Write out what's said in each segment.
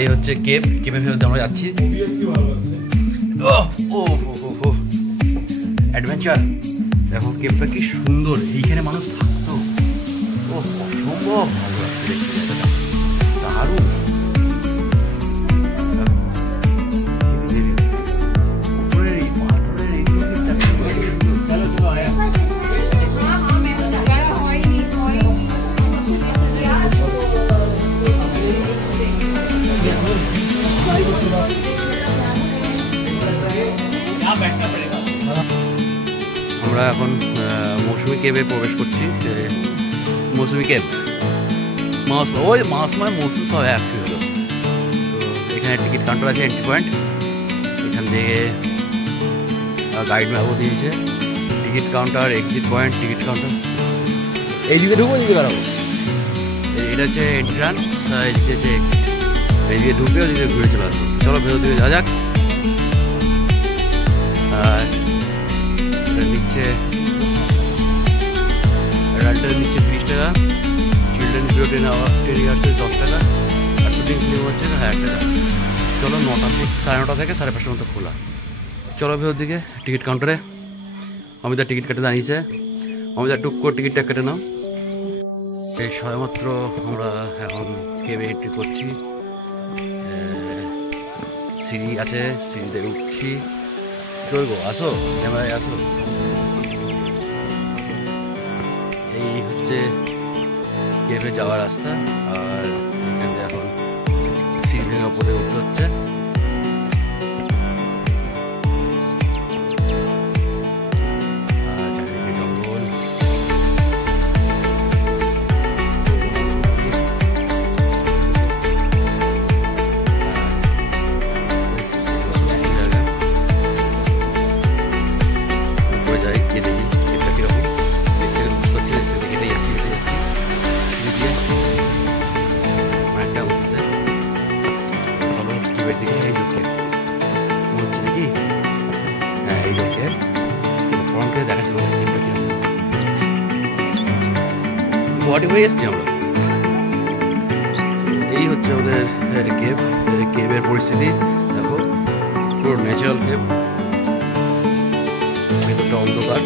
এই হচ্ছে কেভ, কেভের ভেতরে আমরা যাচ্ছি। অ্যাডভেঞ্চার দেখো, কেভটা কি সুন্দর, এইখানে মানুষ থাকতো। ও অসম্ভব ভালো লাগছে দেখতে, দারুণ। আমরা এখন মৌসুমী কেভে প্রবেশ করছি। মৌসুমী কেভ, ওই মাস মানে মৌসুম সব একই হলো। তো এখানে টিকিট কাউন্টার আছে, এন্ট্রি পয়েন্ট। এখান থেকে গাইড ম্যাপও দিয়েছে, ticket counter, exit point, ticket counter. এইদিকে ঢুকবো, এইদিকে বেরোবো। এটা হচ্ছে এন্ট্রান্স, এইদিকে হচ্ছে এক্সিট। এইদিকে ঢুকে ওইদিকে ঘুরে চলে আসবো। চলো ভেতর দিকে যা যাক। নিচ্ছে অ্যাডাল্টের নিচ্ছে 30 টাকা, চিলড্রেন জিরো 10 ইয়ার্সের 10 টাকা, আর শুটিং ফিল্ম হচ্ছে 1000 টাকা। চলো 9টা থেকে 9:30 থেকে 5:30 মতো খোলা। চলো ভেতর দিকে টিকিট কাউন্টারে। অমিতা টিকিট কেটে দাঁড়িয়েছে। অমিতা টুক করে টিকিটটা কেটে নাও। এই সবেমাত্র আমরা এখন কেভে এন্ট্রি করছি। সিঁড়ি আছে, সিঁড়িতে উঠছি। চলবো, আসো ক্যামেরায় আসো। এই হচ্ছে কেভে যাওয়ার রাস্তা, আর এখান থেকে এখন সিঁড়ি ভেঙে উপরে উঠতে হচ্ছে। জঙ্গল, বডি হয়ে এসছি আমরা। এই হচ্ছে ওদের কেভ। কেভের পরিস্থিতি দেখো, পুরো ন্যাচারাল কেভ, ভেতরটা অন্ধকার।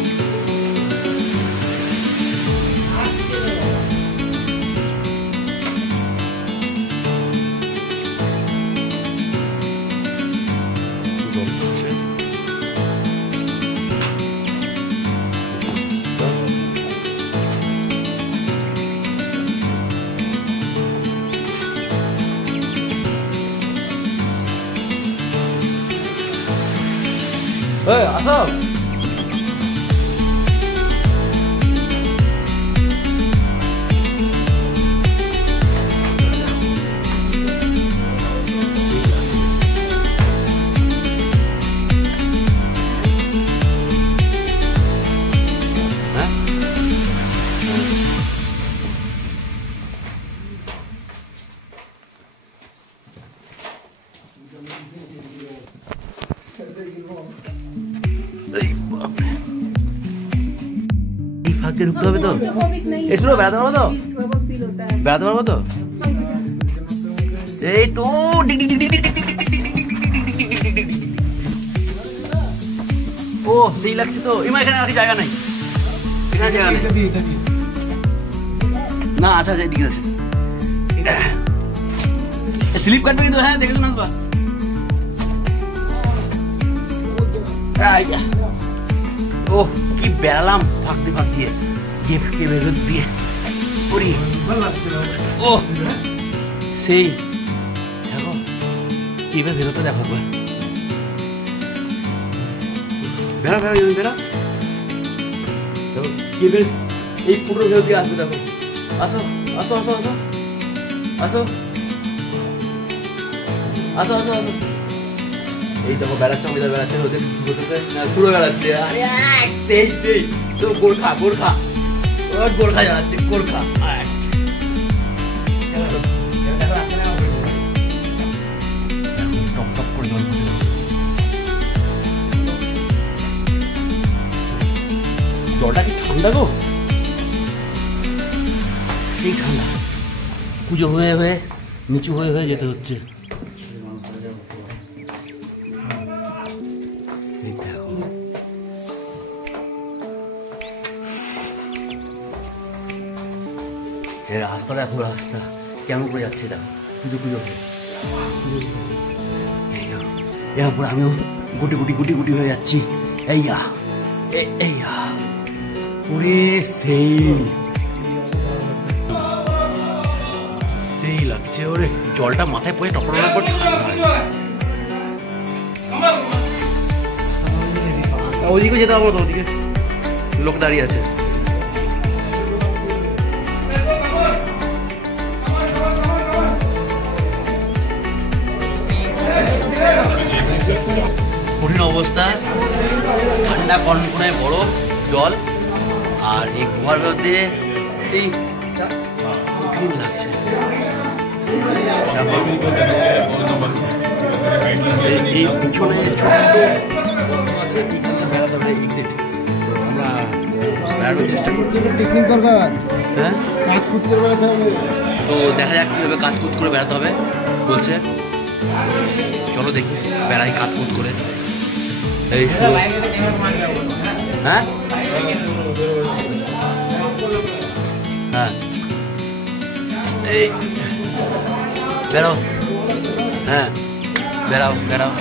আসো, ঢুকতে হবে তো। একটু বেড়াতে পারবো তো, বেড়াতে পারবো তো। এই তো ও সেই লাগছে তো। এখানে আর জায়গা নাই, এখানে জায়গা নেই না। আচ্ছা আচ্ছা, ঠিক আছে। স্লিপ কাটবে কিন্তু, হ্যাঁ দেখে শুনে আসবা। ও কি বেড়ালাম ফাঁকতে ফাঁক দিয়ে, কেভের রোদ দিয়ে। ও সেই দেখো কেভের ভেতরটা দেখো, বেড়া বেড়া বেড়া দেখো কেভের এই পুরো ভেতর দিয়ে আসবে। দেখো, আসো আসো আসো আসো আসো আসো আসো আসো। এই দেখো বেড়াচ্ছে, অমিতা বেড়াচ্ছে, ওদের পুরো বেড়াচ্ছে। সেই সেই তো গোর্খা, গোর্খা গোর্খা যাচ্ছে, গোর্খা। টপ টপ করে জল পড়ছে। জলটা কি ঠান্ডা গো, সেই ঠান্ডা। পুজো হয়ে হয়ে নিচু হয়ে হয়ে যেতে হচ্ছে। এই রাস্তাটা এখন রাস্তা কেমন করে যাচ্ছে এটা পুজো পুজো এরপর আমিও গুটি গুটি গুটি গুটি হয়ে যাচ্ছি। এইয়া এইয়া ওরে সেই সেই লাগছে ওরে, জলটা মাথায় পড়ে টপর করে ওদিকে যেতে হবে তো, ওদিকে লোক দাঁড়িয়ে আছে। কঠিন অবস্থা, ঠান্ডা কনকনে বরফ জল, আর এই গুহার মধ্যে সেই কঠিন লাগছে। এই পিছনে ছোট্ট আছে, এইখানটা বেড়াতে হবে এক্সিট। আমরা বেড়ানোর চেষ্টা করছি, টেকনিক দরকার। হ্যাঁ, কাজ কুদ করে বেড়াতে হবে। তো দেখা যাক কীভাবে কাজ কুদ করে বেড়াতে হবে বলছে। চলো দেখি বেড়াই কাজ কুদ করে। এই হ্যাঁ হ্যাঁ এই বেড়াও, হ্যাঁ বেড়াও বেড়াও।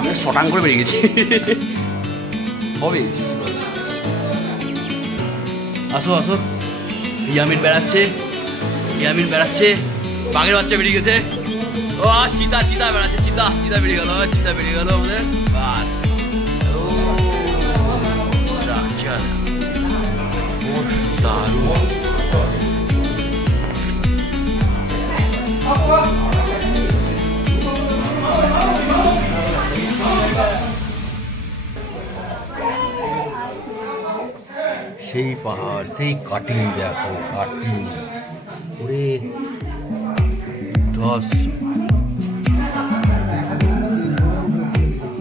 আমি শটাং করে বেরিয়ে গেছি। হবে আসো আসো। ইয়ামিন বেড়াচ্ছে, ইয়ামিন বেড়াচ্ছে, বাঘের বাচ্চা বেরিয়ে গেছে। ও চিতা চিতা বেড়াচ্ছে, চিতা চিতা বেরিয়ে গেল, চিতা বেরিয়ে গেল আমাদের। বাস দারুণ। সেই পাহাড়, সেই কাটিং, দেখো কাটিং ওরে ধস।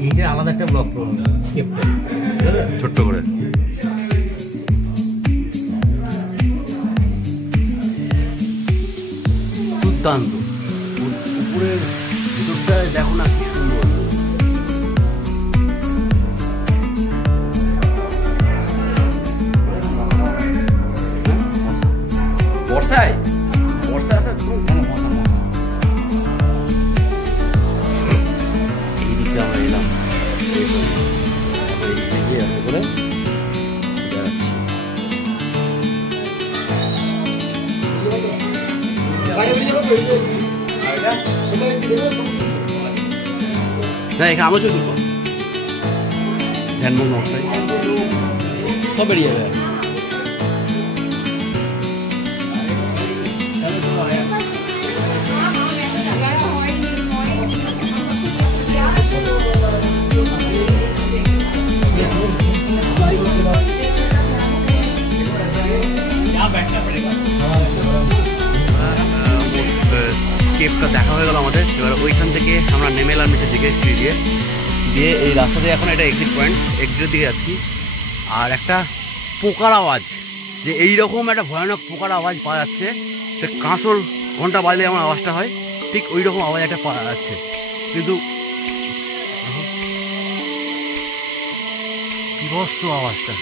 এইটা আলাদা একটা ব্লক ছোট্ট করে। দুর্দান্ত, উপরের ভিতরটা দেখো না কি সুন্দর। বর্ষায় বর্ষা আসার এই দিকে আমরা এলাম করে না, এখানে আমরা চলব ধ্যানমুখ নকশায় সব বেরিয়ে যাবে। কেপটা দেখা হয়ে গেল আমাদের। এবার ওইখান থেকে আমরা নেমে এলাম নিচের দিকে সিঁড়ি দিয়ে দিয়ে এই রাস্তা দিয়ে এখন এটা এক্সিট পয়েন্ট, এক্সিটের দিকে যাচ্ছি। আর একটা পোকার আওয়াজ, যে এইরকম একটা ভয়ানক পোকার আওয়াজ পাওয়া যাচ্ছে, সে কাঁসর ঘন্টা বাজলে আমার আওয়াজটা হয়, ঠিক ওই রকম আওয়াজ একটা পাওয়া যাচ্ছে। কিন্তু বিভৎস আওয়াজটা।